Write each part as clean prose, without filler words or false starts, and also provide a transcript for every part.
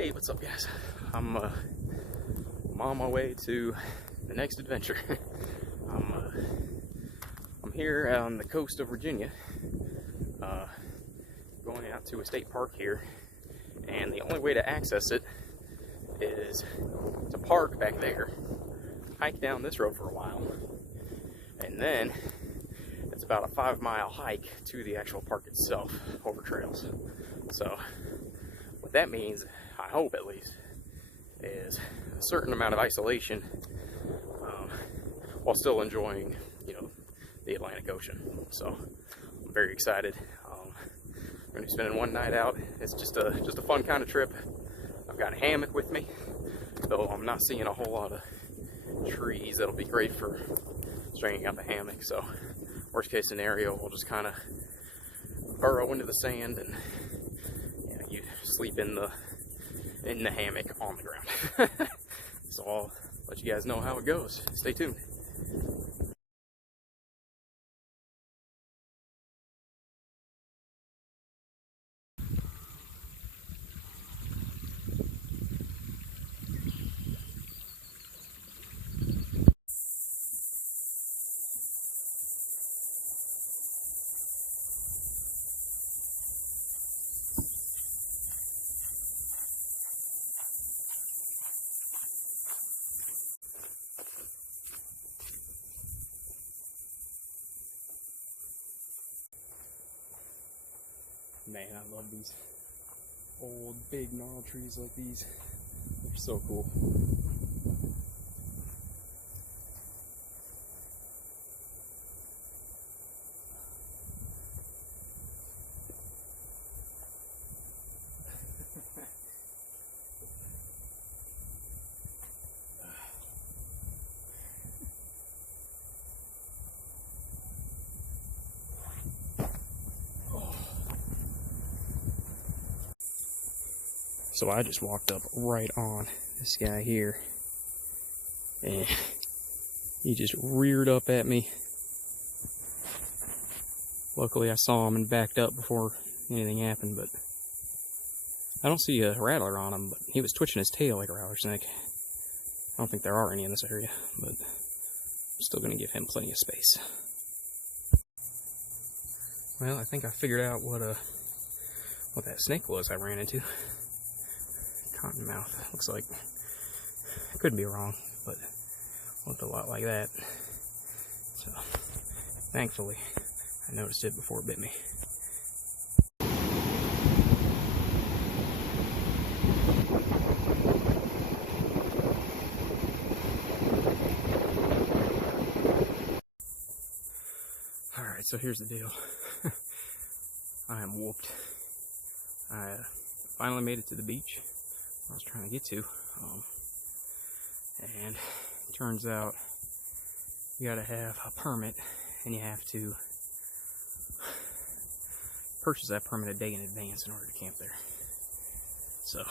Hey, what's up, guys? I'm on my way to the next adventure. I'm here on the coast of Virginia, going out to a state park here, and the only way to access it is to park back there, hike down this road for a while, and then it's about a 5-mile hike to the actual park itself over trails. So what that means, I hope at least, is a certain amount of isolation while still enjoying, the Atlantic Ocean. So I'm very excited. I'm going to be spending one night out. It's just a fun kind of trip. I've got a hammock with me, though I'm not seeing a whole lot of trees that'll be great for stringing out the hammock. So worst case scenario, we'll just kind of burrow into the sand and you sleep in the hammock on the ground. So I'll let you guys know how it goes. Stay tuned. Man, I love these old, big, gnarled trees like these. They're so cool. So I just walked up right on this guy here, and he just reared up at me. Luckily I saw him and backed up before anything happened, but I don't see a rattler on him, but he was twitching his tail like a rattlesnake. I don't think there are any in this area, but I'm still going to give him plenty of space. Well, I think I figured out what that snake was I ran into. Cottonmouth, looks like. I could be wrong, but looked a lot like that. So, thankfully, I noticed it before it bit me. Alright, so here's the deal. I am whooped. I finally made it to the beach I was trying to get to, and it turns out you gotta have a permit, and you have to purchase that permit a day in advance in order to camp there. So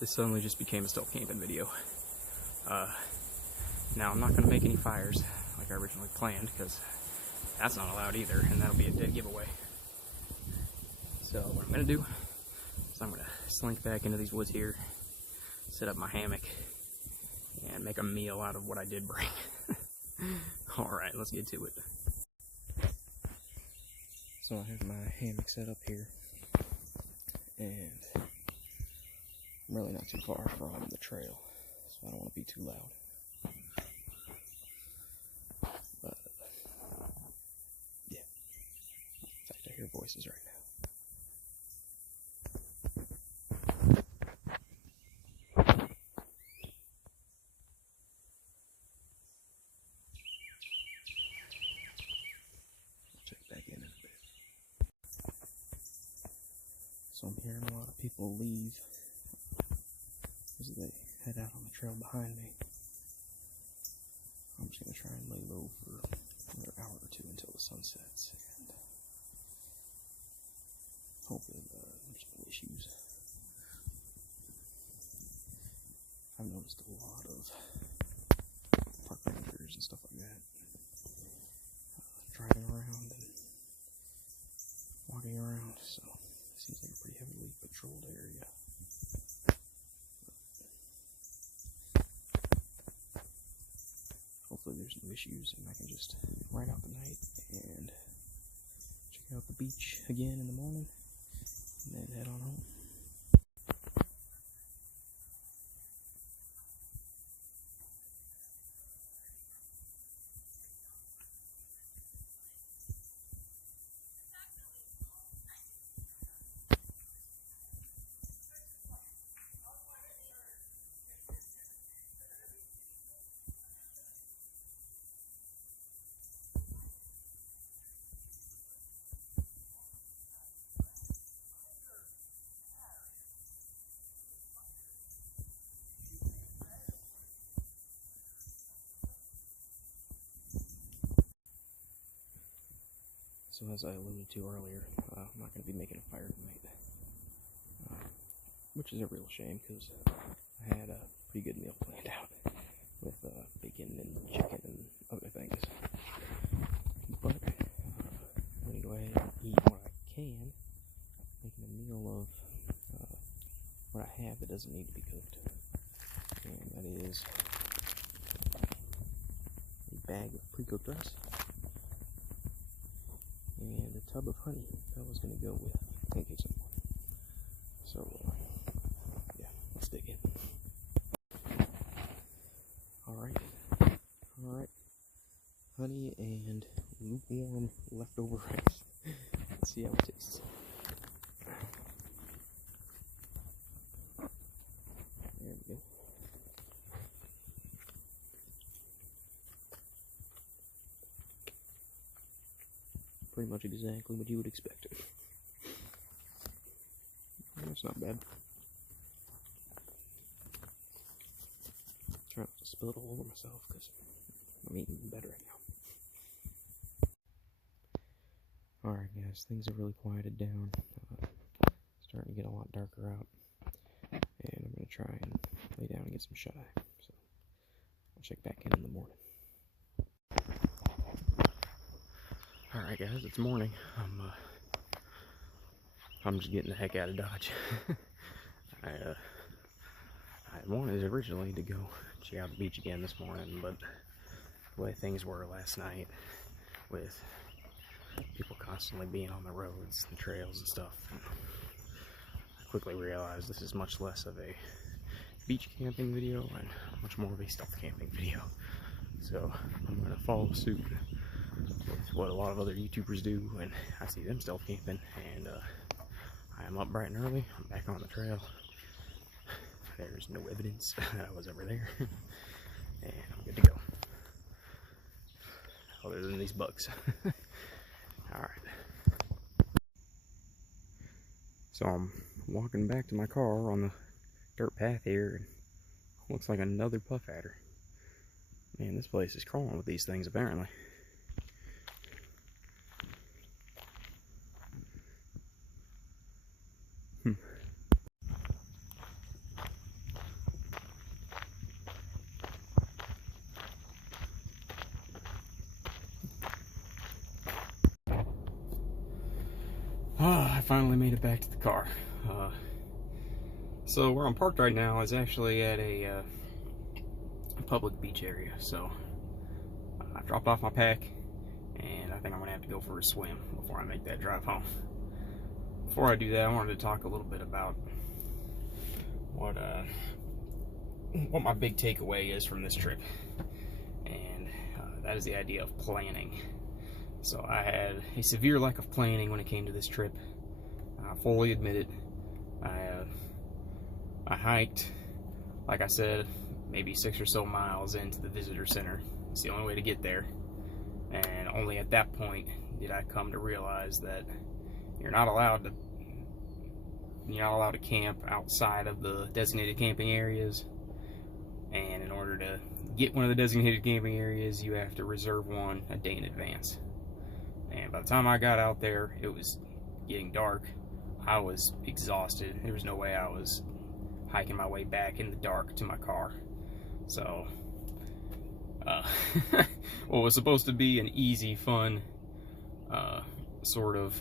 this suddenly just became a stealth camping video. Now I'm not going to make any fires like I originally planned, because that's not allowed either, and that'll be a dead giveaway. So what I'm going to do is I'm going to slink back into these woods here, set up my hammock, and make a meal out of what I did bring. Alright, let's get to it. So here's my hammock set up here, and I'm really not too far from the trail, so I don't want to be too loud. But, yeah. In fact, I hear voices right now. So I'm hearing a lot of people leave as they head out on the trail behind me. I'm just going to try and lay low for another hour or two until the sun sets, and hopefully there's no issues. I've noticed a lot of park rangers and stuff like that driving around and walking around, so it seems like a pretty heavily patrolled area. issues, and I can just ride out the night and check out the beach again in the morning, and then head on home. So as I alluded to earlier, I'm not going to be making a fire tonight, which is a real shame because I had a pretty good meal planned out with bacon and chicken and other things. But I'm going to go ahead and eat what I can, making a meal of what I have that doesn't need to be cooked. And that is a bag of pre-cooked rice and a tub of honey. That was going to go with pancakes in the morning. So, yeah, let's dig in. Alright. Honey and lukewarm leftover rice. Let's see how it tastes. There we go. Pretty much exactly what you would expect. That's not bad. Try not to spill it all over myself because I'm eating better right now. Alright guys, things have really quieted down. Starting to get a lot darker out. And I'm going to try and lay down and get some shut-eye. So I'll check back in the morning. Alright guys, it's morning. I'm just getting the heck out of Dodge. I wanted originally to go check out the beach again this morning, but the way things were last night with people constantly being on the roads and trails and stuff, I quickly realized this is much less of a beach camping video and much more of a stealth camping video. So I'm going to follow suit with what a lot of other YouTubers do, and I see them stealth camping, and I am up bright and early. I'm back on the trail. There's no evidence that I was ever there, and I'm good to go. Other than these bugs. Alright. So I'm walking back to my car on the dirt path here, and it looks like another puff adder. Man, this place is crawling with these things apparently. I finally made it back to the car. So where I'm parked right now is actually at a public beach area. So I've dropped off my pack, and I think I'm gonna have to go for a swim before I make that drive home. Before I do that, I wanted to talk a little bit about what my big takeaway is from this trip, and that is the idea of planning. So I had a severe lack of planning when it came to this trip. I fully admit it. I hiked, like I said, maybe 6 or so miles into the visitor center. It's the only way to get there. And only at that point did I come to realize that you're not allowed to camp outside of the designated camping areas. And in order to get one of the designated camping areas, you have to reserve one a day in advance. And by the time I got out there, it was getting dark. I was exhausted. There was no way I was hiking my way back in the dark to my car. So, what was supposed to be an easy, fun, sort of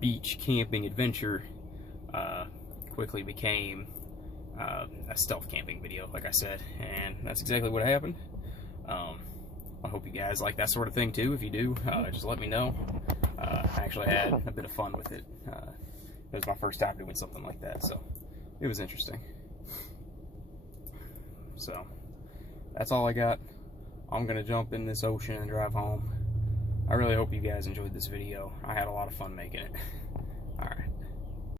beach camping adventure quickly became a stealth camping video, like I said. And that's exactly what happened. I hope you guys like that sort of thing too. If you do, just let me know. I actually had a bit of fun with it. It was my first time doing something like that, so it was interesting. So that's all I got. I'm gonna jump in this ocean and drive home. I really hope you guys enjoyed this video. I had a lot of fun making it.